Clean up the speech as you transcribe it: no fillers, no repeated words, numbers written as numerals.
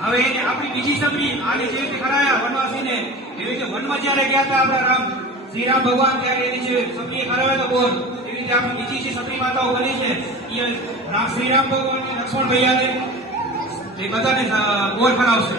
હવે આપણી બીજી સબરી આની જે રીતે ખરાયા વનવાસીને એવી રીતે વનમાં જયારે ગયા હતા આપણા રામ શ્રીરામ ભગવાન ત્યારે એની જે સબરી ખરાવ્યા તો બોલ એવી રીતે આપણી બીજી જે સબરી માતાઓ બની છે એ શ્રીરામ ભગવાન લક્ષ્મણ ભૈયાને એ બધાને બોલ ખરાવશે.